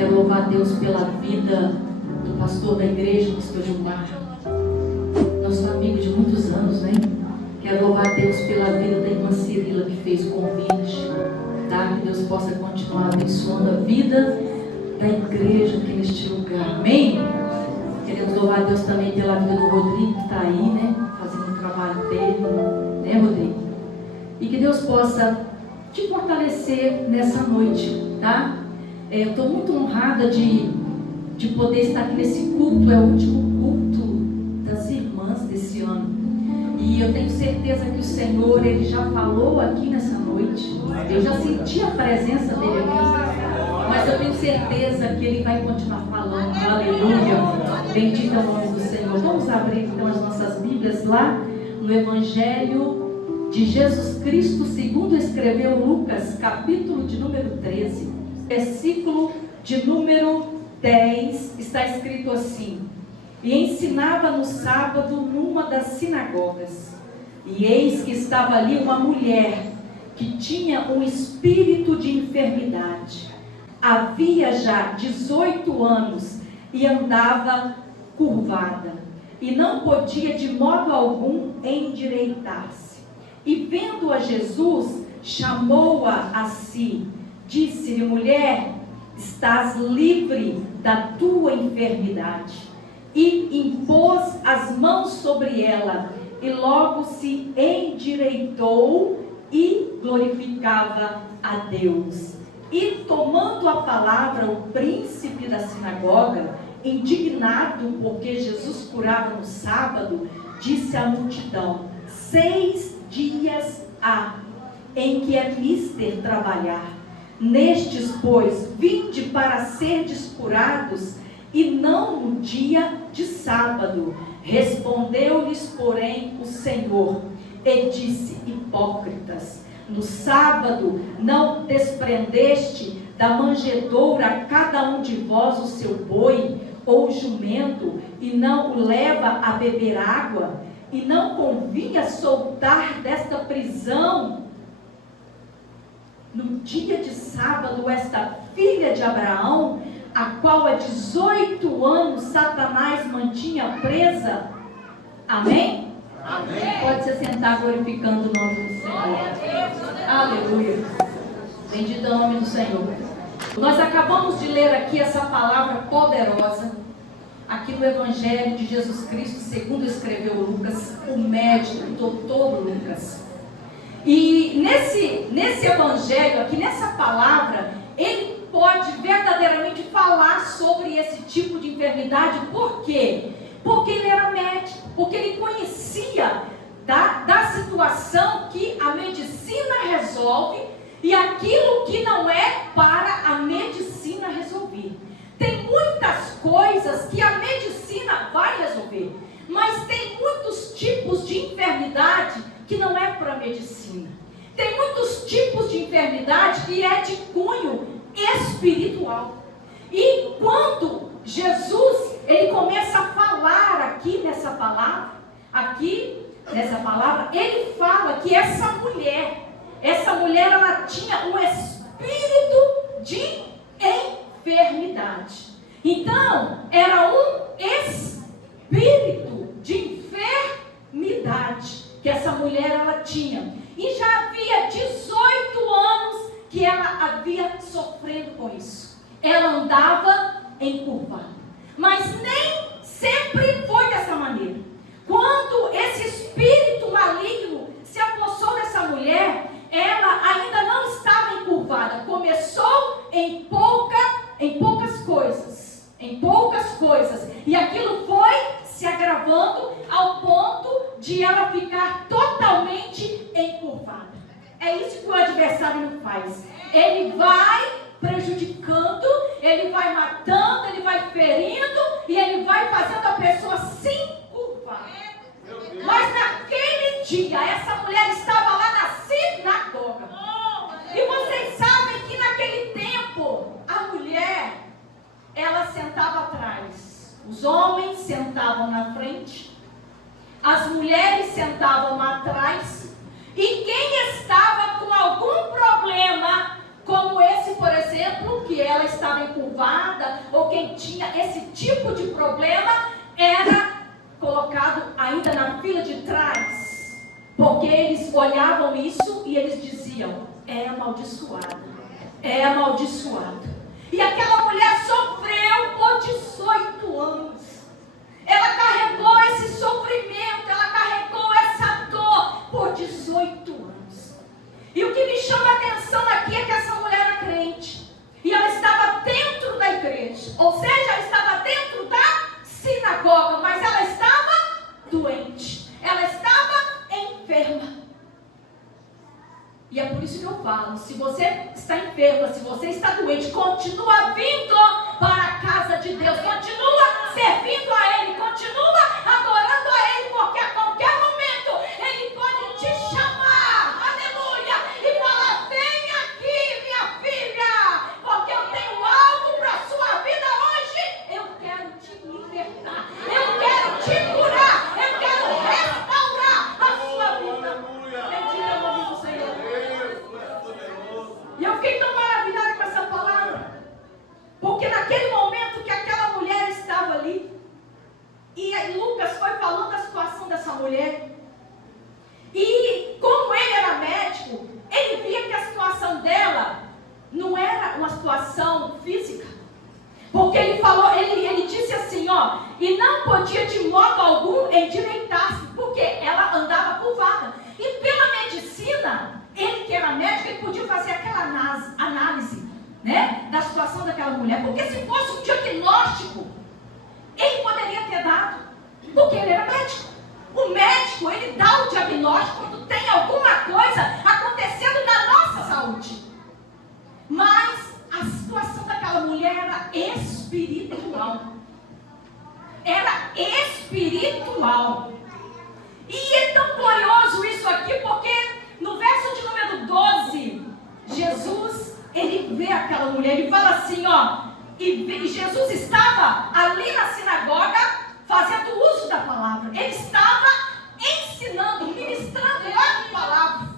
Quero louvar a Deus pela vida do pastor da igreja, pastor Gilmar, nosso amigo de muitos anos, né? Quero louvar a Deus pela vida da irmã Cirila, que fez o convite, tá? Que Deus possa continuar abençoando a vida da igreja aqui neste lugar, amém? Queremos louvar a Deus também pela vida do Rodrigo, que está aí, né? Fazendo o trabalho dele, né, Rodrigo? E que Deus possa te fortalecer nessa noite, tá? Eu estou muito honrada de poder estar aqui nesse culto. É o último culto das irmãs desse ano. E eu tenho certeza que o Senhor, Ele já falou aqui nessa noite. Eu já senti a presença dEle aqui. Mas eu tenho certeza que Ele vai continuar falando. Aleluia. Bendito é o nome do Senhor. Vamos abrir então as nossas Bíblias lá no Evangelho de Jesus Cristo, segundo escreveu Lucas, capítulo de número 13. Versículo de número 10, está escrito assim: e ensinava no sábado numa das sinagogas, e eis que estava ali uma mulher que tinha um espírito de enfermidade, havia já 18 anos, e andava curvada, e não podia de modo algum endireitar-se. E vendo a Jesus, chamou-a a si, disse-lhe: mulher, estás livre da tua enfermidade. E impôs as mãos sobre ela, e logo se endireitou e glorificava a Deus. E tomando a palavra o príncipe da sinagoga, indignado porque Jesus curava no sábado, disse à multidão: 6 dias há em que é mister trabalhar. Nestes, pois, vinde para serdes curados, e não no dia de sábado. Respondeu-lhes, porém, o Senhor, e disse: hipócritas, no sábado não desprendeste da manjedoura cada um de vós o seu boi ou jumento, e não o leva a beber água? E não convinha soltar desta prisão no dia de sábado esta filha de Abraão, a qual há 18 anos Satanás mantinha presa? Amém? Amém. Pode se sentar glorificando o nome do Senhor. Aleluia. Bendito é o nome do Senhor. Nós acabamos de ler aqui essa palavra poderosa, aqui no Evangelho de Jesus Cristo, segundo escreveu Lucas, o médico, o doutor Lucas. E nesse Evangelho, aqui nessa palavra, ele pode verdadeiramente falar sobre esse tipo de enfermidade. Por quê? Porque ele era médico, porque ele conhecia da situação que a medicina resolve e aquilo que não é para a medicina resolver. Tem muitas coisas que a medicina vai resolver, mas tem muitos tipos de enfermidade que não é para a medicina. Tem muitos tipos de enfermidade que é de cunho espiritual. E quando Jesus, ele começa a falar aqui nessa palavra, ele fala que essa mulher ela tinha um espírito de enfermidade. Então, era um espírito de enfermidade que essa mulher ela tinha. E já havia 18 anos que ela havia sofrendo com isso. Ela andava encurvada. Mas nem sempre foi dessa maneira. Quando esse espírito maligno se apossou dessa mulher, ela ainda não estava encurvada. Começou em poucas coisas. E aquilo foi se agravando ao ponto de ela ficar totalmente encurvada. É isso que o adversário faz. Ele vai prejudicando, ele vai matando, ele vai ferindo e ele vai fazendo a pessoa se encurvar. Mas naquele dia, essa mulher estava lá na sinagoga. E vocês sabem que naquele tempo, a mulher, ela sentava atrás. Os homens sentavam na frente, as mulheres sentavam lá atrás. E quem estava com algum problema como esse, por exemplo, que ela estava encurvada, ou quem tinha esse tipo de problema, era colocado ainda na fila de trás, porque eles olhavam isso e eles diziam: é amaldiçoada, é amaldiçoada. E aquela mulher sofreu por 18 anos. Ela carregou esse sofrimento, ela carregou essa dor por 18 anos. E o que me chama a atenção aqui é que essa mulher era crente. E ela estava dentro da igreja. Ou seja, ela estava dentro da sinagoga, mas ela estava doente. Ela estava enferma. E é por isso que eu falo, se você está enferma, se você está doente, continua vindo para a casa de Deus, continua servindo a Ele, continua adorando a Ele, porque a qualquer momento Ele pode te chamar, aleluia, e falar: vem aqui, minha filha, porque eu tenho algo para a sua vida hoje. Eu quero te libertar, eu quero te curar, eu quero restaurar a sua vida. Bendito é o nome do Senhor. E eu fiquei tão maravilhada com essa palavra, porque naquele momento que aquela mulher estava ali, e Lucas foi falando da situação dessa mulher, e como ele era médico, ele via que a situação dela não era uma situação física, porque ele falou, ele disse assim, ó, e não podia de modo algum endireitar-se, porque ela andava curvada. E pela medicina, ele que era médico, ele podia fazer aquela análise, né, da situação daquela mulher, porque se fosse um diagnóstico, ele poderia ter dado, porque ele era médico. O médico, ele dá o diagnóstico quando tem alguma coisa acontecendo na nossa saúde. Mas a situação daquela mulher era espiritual. Era espiritual. E é tão glorioso isso aqui, porque no verso de número 12, Jesus, ele vê aquela mulher, ele fala assim, ó, e Jesus estava ali na sinagoga fazendo uso da palavra. Ele estava ensinando, ministrando a palavra.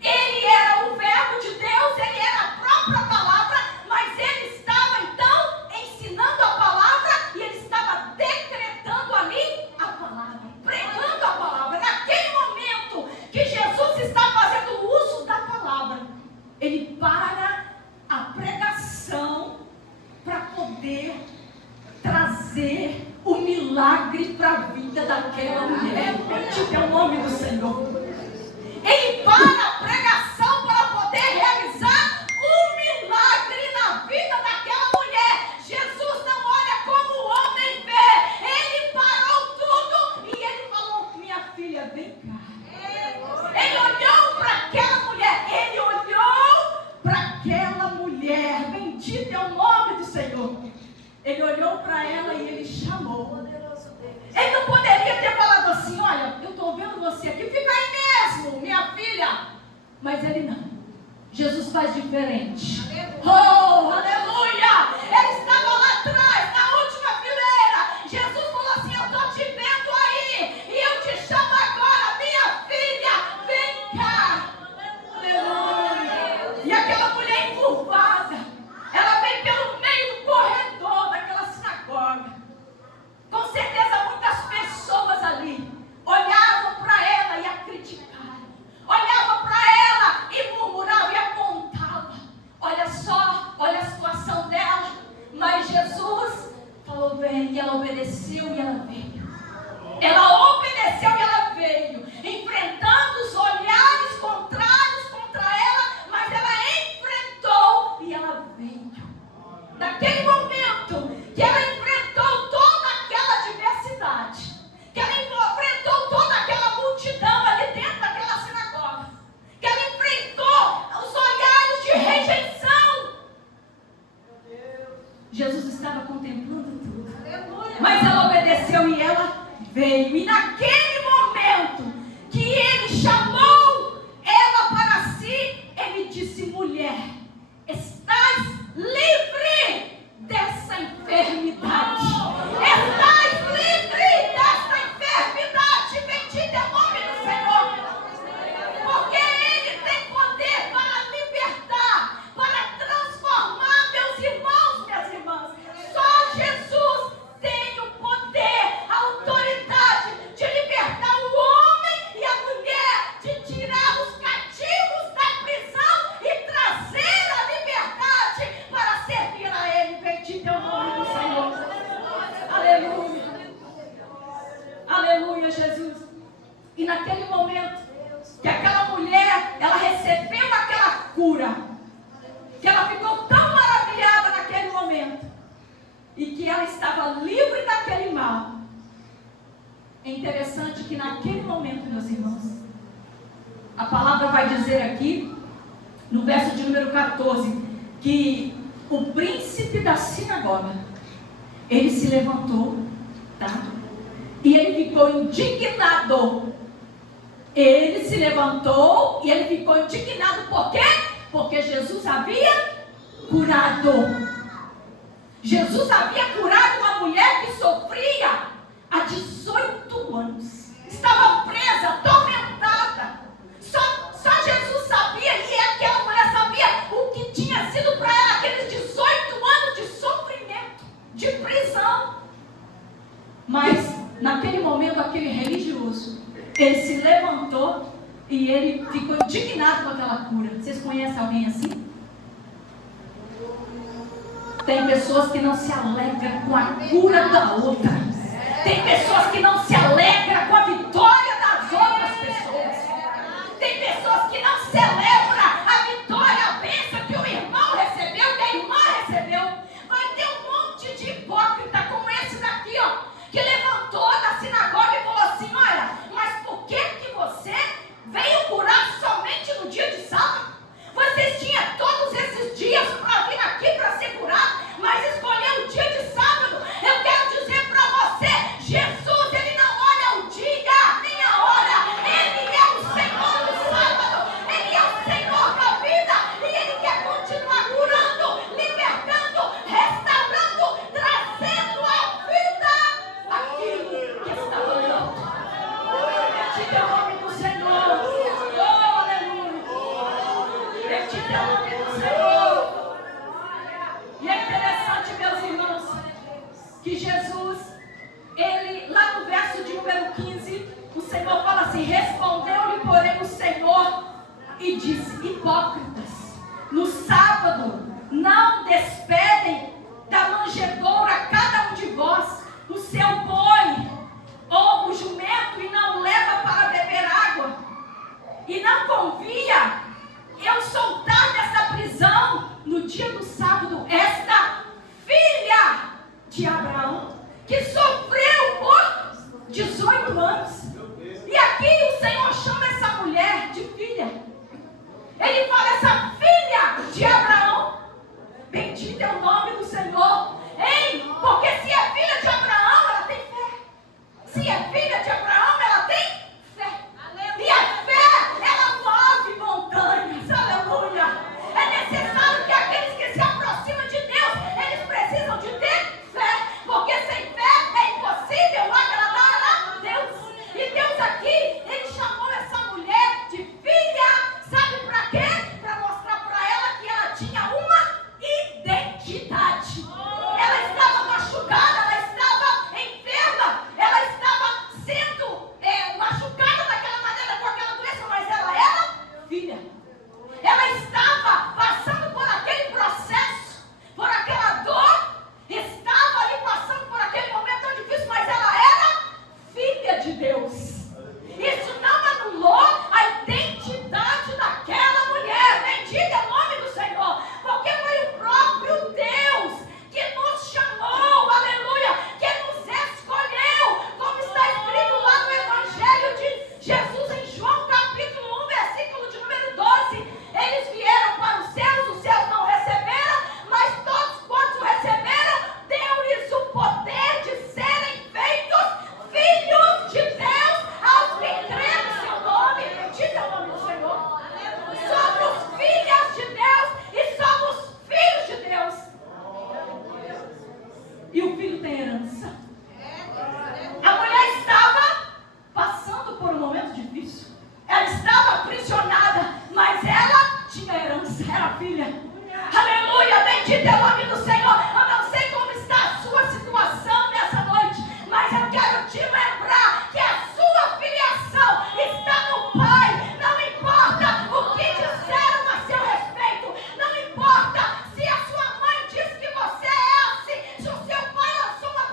Ele era o verbo de Deus, ele era a própria palavra, mas ele estava então ensinando a palavra e ele estava decretando ali a palavra, pregando a palavra. Naquele momento que Jesus está fazendo uso da palavra, ele para a pregação para poder trazer o milagre para a vida daquela mulher. Bendito é o nome do Senhor. Ele para a pregação para poder realizar um milagre na vida daquela mulher. Jesus não olha como o homem vê. Ele parou tudo e ele falou: minha filha, vem cá. Ele olhou para aquela mulher. Ele olhou para aquela mulher. Bendito é o nome do Senhor. Ele olhou para ela e ele chamou. Ele não poderia ter falado assim: olha, eu estou vendo você aqui, fica aí mesmo, minha filha. Mas ele não. Jesus faz diferente. Oh, aleluia! Ele estava lá atrás, na última fileira. Jesus falou assim: eu estou te vendo aí, e eu te chamo agora, minha filha, vem cá. Aleluia! E aquela mulher encurvada, ela vem pelo meio do corredor daquela sinagoga. Com certeza muitas pessoas ali olhavam para ela e a criticaram. Olhavam para ela e murmuravam e apontavam. Olha só, olha a situação dela. Mas Jesus falou: vem, e ela obedeceu e ela veio. Ela obedeceu e ela veio, enfrentando os olhares contrários contra ela, mas ela enfrentou e ela veio. Naquele momento que ela enfrentou toda aquela diversidade, que ela enfrentou toda aquela multidão ali dentro daquela sinagoga, que ela enfrentou os olhares de rejeição, Jesus estava contemplando tudo. Mas ela obedeceu e ela veio. E naquele momento que ele chamou ela para si, ele disse: mulher, estás livre dessa enfermidade. Estás livre dessa enfermidade. Bendito é o nome do Senhor. Porque ele tem poder para libertar, para estava livre daquele mal. É interessante que naquele momento, meus irmãos, a palavra vai dizer aqui, no verso de número 14, que o príncipe da sinagoga, ele se levantou, tá? E ele ficou indignado. Ele se levantou e ele ficou indignado. Por quê? Porque Jesus havia curado. Jesus havia curado uma mulher que sofria há 18 anos. Estava presa, atormentada. Só Jesus sabia, e aquela mulher sabia o que tinha sido para ela aqueles 18 anos de sofrimento, de prisão. Mas naquele momento, aquele religioso, ele se levantou e ele ficou indignado com aquela cura. Vocês conhecem alguém assim? Tem pessoas que não se alegram com a cura da outra. Tem pessoas que não se alegram com a vitória das outras pessoas. Tem pessoas que não celebram a vitória, a bênção que o irmão recebeu, que a irmã recebeu. Vai ter um monte de hipócrita como esse daqui, ó, que levantou da sinagoga e falou assim: olha, mas por que você veio curar somente no dia de sábado? Vocês tinham todos esses dias para vir aqui para ser curado, mas escolheu o dia de sábado. Eu quero dizer para você, Jesus, ele não olha o dia, nem a hora. Ele é o Senhor do sábado, ele é o Senhor da vida, e ele quer continuar curando, libertando, restaurando, trazendo à vida aquilo que estava morto. Bendito é o nome do Senhor. Oh, aleluia. Bendito é o nome do Senhor. E é interessante, meus irmãos, que Jesus, ele, lá no verso de número 15, o Senhor fala assim: respondeu-lhe, porém, o Senhor e disse: hipócritas, no sábado não despedem da manjedoura cada um de vós o seu boi ou o jumento e não leva para beber água, e não convia eu soltar dessa prisão no dia do sábado esta filha de Abraão, que sofreu por 18 anos. E aqui o Senhor chama essa mulher de filha. Ele fala: essa filha de Abraão. Bendito é o nome do Senhor. Ei, porque se é filha de Abraão, ela tem fé. Se é filha de Abraão, ela tem fé. E a fé, ela move montanhas. Aleluia. É necessário que aqueles que se aproximam de Deus, eles precisam de ter fé. Porque sem fé é impossível agradar a Deus. E Deus aqui, ele chamou essa mulher de filha. Sabe para quê? Para mostrar para ela que ela tinha uma identidade. Ela estava machucada, ela estava enferma, ela estava sendo machucada daquela maneira, com aquela doença, mas ela era filha. Ela estava passando por aquele processo, por aquela dor, estava ali passando por aquele momento tão difícil, mas ela era filha de Deus. Isso não anulou a identidade daquela mulher. Bendito é o nome do Senhor, porque foi o próprio Deus que nos chamou, aleluia, que nos escolheu, como está escrito lá no Evangelho de Jesus em João capítulo 1, versículo de número 12. Eles vieram para os céus não receberam, mas todos quantos o receberam, deu-lhes o poder de serem feitos filhos de Deus, aos que creem no seu nome. Bendito é o nome do Senhor. Somos filhas de Deus e somos filhos de Deus. E o filho tem herança. A mulher estava passando por um momento difícil. Ela estava aprisionada, mas ela tinha herança, era filha. Aleluia, bendito é o nome do Senhor. Eu não sei como está a sua situação nessa noite, mas eu quero te lembrar que a sua filiação está no Pai. Não importa o que disseram a seu respeito, não importa se a sua mãe disse que você é assim, se o seu pai lançou uma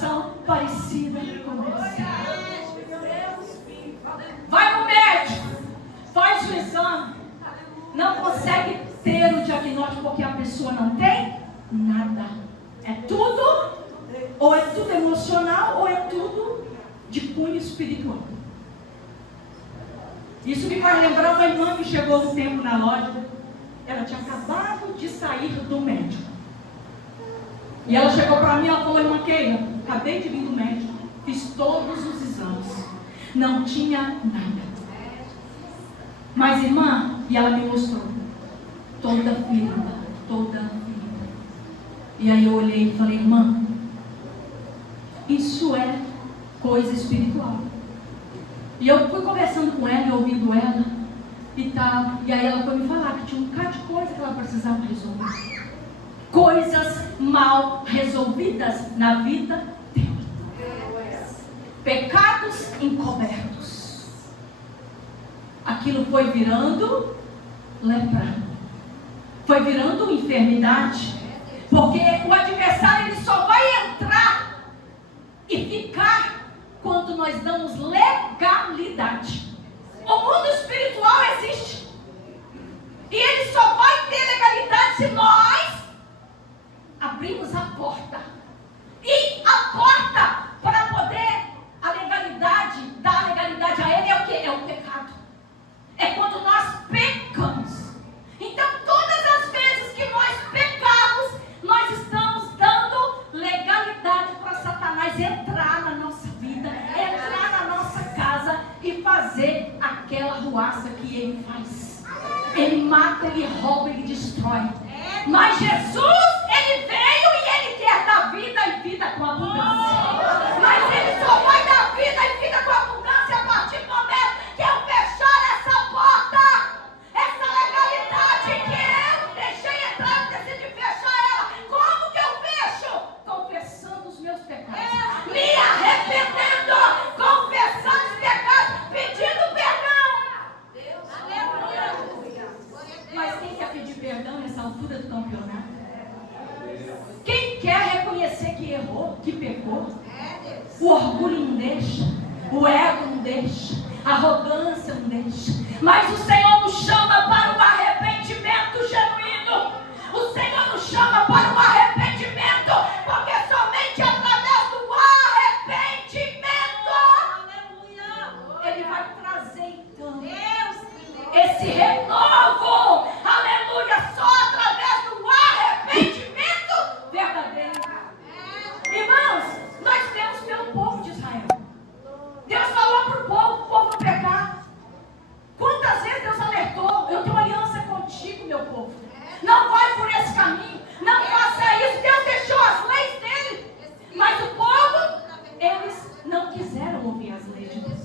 situação parecida com essa. Vai no médico, faz o exame, não consegue ter o diagnóstico porque a pessoa não tem nada. É tudo, ou é tudo emocional, ou é tudo de cunho espiritual. Isso me faz lembrar uma irmã que chegou um tempo na loja. Ela tinha acabado de sair do médico. E ela chegou para mim e falou: irmã Keila, acabei de vir do médico, fiz todos os exames, não tinha nada. Mas irmã, e ela me mostrou toda ferida, toda ferida. E aí eu olhei e falei: irmã, isso é coisa espiritual. E eu fui conversando com ela e ouvindo ela e tal. E aí ela foi me falar que tinha um bocado de coisa que ela precisava resolver. Coisas mal resolvidas na vida dela. Pecados encobertos. Aquilo foi virando lepra. Foi virando enfermidade. Porque o adversário ele só vai entrar e ficar quando nós damos legalidade. O mundo espiritual existe. E ele só vai ter legalidade se nós abrimos a porta. E a porta para poder a legalidade, dar legalidade a ele é o que? É o pecado. É quando nós pecamos. Então todas as vezes que nós pecamos, nós estamos dando legalidade para Satanás entrar na nossa vida, entrar na nossa casa e fazer aquela ruaça que ele faz. Ele mata, ele rouba, ele destrói. Mas Jesus, ele veio e ele quer dar vida e vida com abundância. Mas ele só vai dar vida e vida com abundância a partir do momento que eu fechar essa porta, essa legalidade que eu deixei entrar, eu decidi fechar ela. Como que eu fecho? Confessando os meus pecados, me arrependendo, confessando os pecados, pedindo perdão. Mas quem quer pedir perdão nessa altura do campeonato? Quem quer reconhecer que errou, que pecou? O orgulho não deixa, o ego não deixa, a arrogância não deixa. Mas o Senhor nos chama para o arrependimento genuíno. O Senhor nos chama para o arrependimento, porque somente através do arrependimento Ele vai trazer então esse renovo. Aleluia, só através do arrependimento verdadeiro. Irmãos, nós temos pelo povo de Israel. Deus falou para o povo não pecar. Quantas vezes Deus alertou: eu tenho aliança contigo, meu povo, não vai por esse caminho, não faça isso. Deus deixou as leis dele, mas o povo, eles não quiseram ouvir as leis de Deus.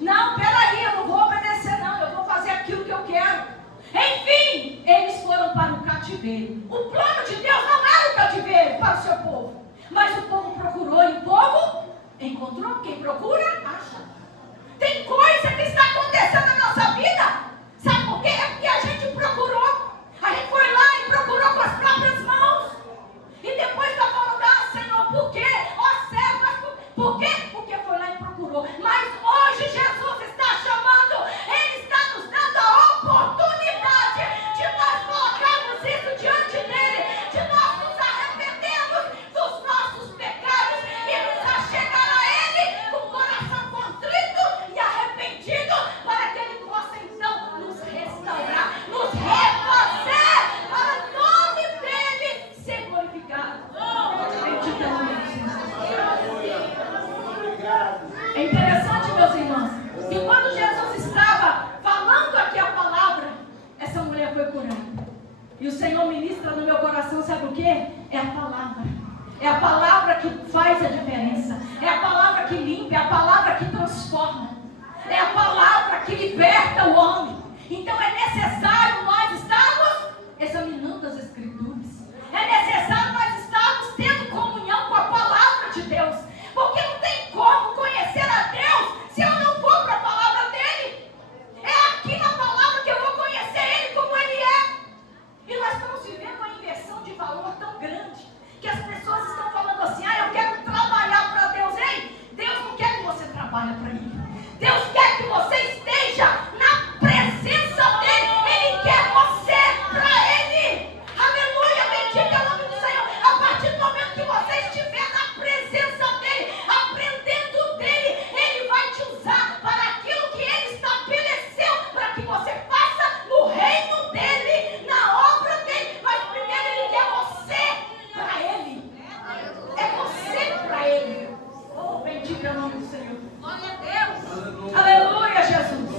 Não, peraí, eu não vou obedecer não, eu vou fazer aquilo que eu quero. Enfim, eles foram para o cativeiro. O plano de Deus não era o cativeiro para o seu povo, mas o povo procurou e o povo encontrou. Quem procura, acha. Tem coisa que está acontecendo na nossa vida, sabe por quê? É porque a gente procurou. A gente foi lá e procurou com as próprias mãos. E depois está falando: ah, Senhor, por quê? Ó servo, por quê? Porque foi lá e procurou. Mas hoje Jesus está chamando, Ele está nos dando a oportunidade de nós colocarmos isso diante dEle, de nós nos arrependermos dos nossos pecados e nos achegar a Ele com o coração Bendito é o nome do Senhor. Glória a Deus. Aleluia, Jesus.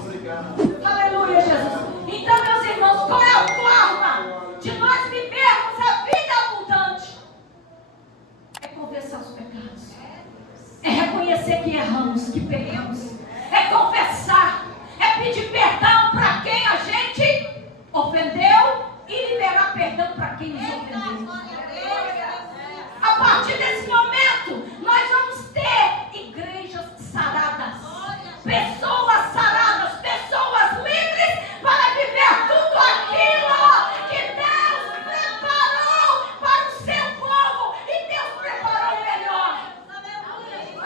Aleluia, Jesus. Então, meus irmãos, qual é a forma de nós vivermos a vida abundante? É confessar os pecados. É reconhecer que erramos, que pecamos. É confessar. É pedir perdão para quem a gente ofendeu e liberar perdão para quem nos ofendeu. A partir desse momento, nós vamos ter igrejas saradas, pessoas saradas, pessoas livres para viver tudo aquilo que Deus preparou para o seu povo. E Deus preparou o melhor.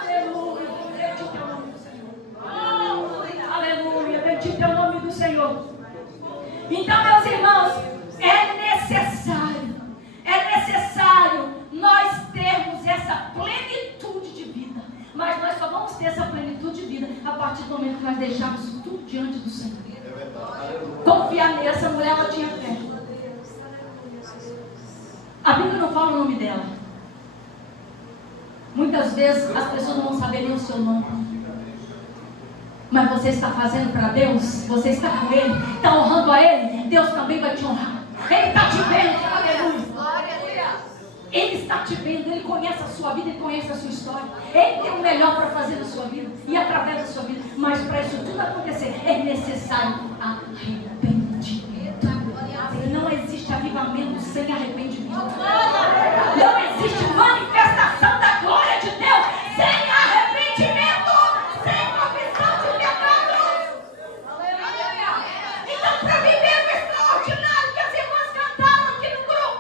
Aleluia. Bendito é o nome do Senhor. Aleluia. Bendito é o nome do Senhor. Então, meus irmãos, é necessário nós termos essa plenitude de vida. Mas nós só vamos ter essa plenitude de vida a partir do momento que nós deixarmos tudo diante do Senhor. Confiar nele. Essa mulher, ela tinha fé. A Bíblia não fala o nome dela. Muitas vezes as pessoas não vão saber nem o seu nome. Mas você está fazendo para Deus, você está com Ele, está honrando a Ele, Deus também vai te honrar. Ele está te vendo, aleluia. Ele está te vendo, Ele conhece a sua vida, Ele conhece a sua história. Ele tem o melhor para fazer na sua vida e através da sua vida. Mas para isso tudo acontecer, é necessário arrependimento. Não existe avivamento sem arrependimento. Não existe manifestação da glória de Deus sem arrependimento, sem confissão de pecados. Então, para viver o extraordinário que as irmãs cantaram aqui no grupo,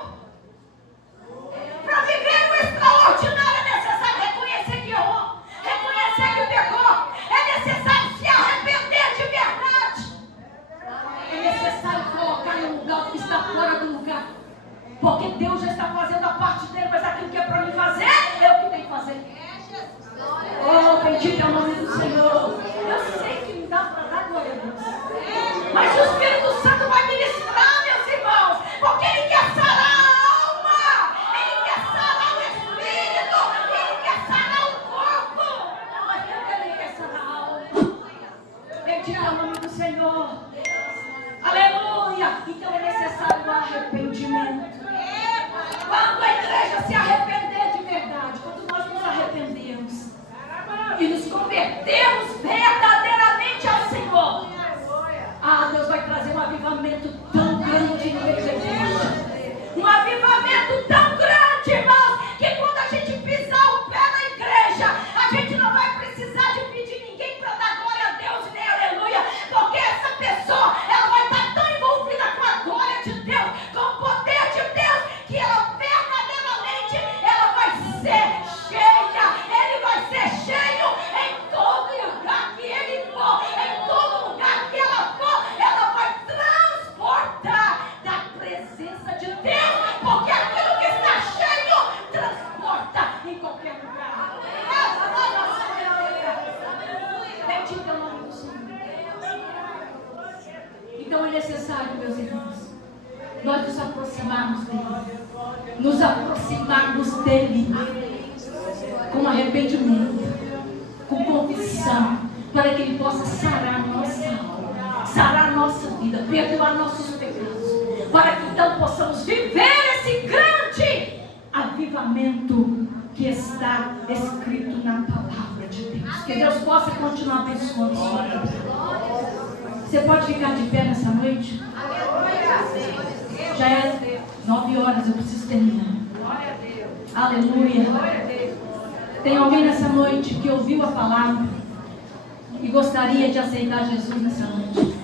para viver o extraordinário é necessário reconhecer que errou, reconhecer que pecou, é necessário se arrepender de verdade, é necessário colocar no lugar o que está fora do lugar, porque Deus já está fazendo a parte dele, mas aquilo que é para mim fazer, é o que tem que fazer. Oh, bendito é o nome do Senhor. Eu sei que não dá para dar glória a Deus, mas o Espírito Santo vai ministrar, meus irmãos, porque Ele quer sarar a alma, Ele quer sarar o espírito, Ele quer sarar o corpo, mas Ele quer sarar a alma. Bendito é o nome do Senhor. Aleluia. Então é necessário o arrependimento. Quando a igreja se arrepender de verdade, quando nós nos arrependemos e nos convertermos verdadeiramente ao Senhor, Deus vai trazer um avivamento tão grande no meio da igreja. Um avivamento tão grande, irmãos, que quando a gente pisar o pé na igreja, a gente não vai precisar de pedir ninguém para dar glória a Deus, nem aleluia, porque essa pessoa, ela vai estar tão envolvida com a glória de Deus, com o poder de Deus, que ela verdadeiramente, ela vai ser cheia, ele vai ser cheio em todo lugar que ele for, em todo lugar que ela for, ela vai transportar da presença de Deus, porque aquilo que está cheio transporta em qualquer lugar. Bendito é o nome do Senhor. Então é necessário, meus irmãos, nós nos aproximarmos dele, com arrependimento, com confissão, para que Ele possa sarar a nossa alma, sarar a nossa vida, perdoar nossos pecados, para que então possamos viver esse grande avivamento que está escrito na palavra de Deus. Que Deus possa continuar abençoando a sua vida. Você pode ficar de pé nessa noite? Já é 9 horas, eu preciso terminar. Aleluia. Tem alguém nessa noite que ouviu a palavra e gostaria de aceitar Jesus nessa noite?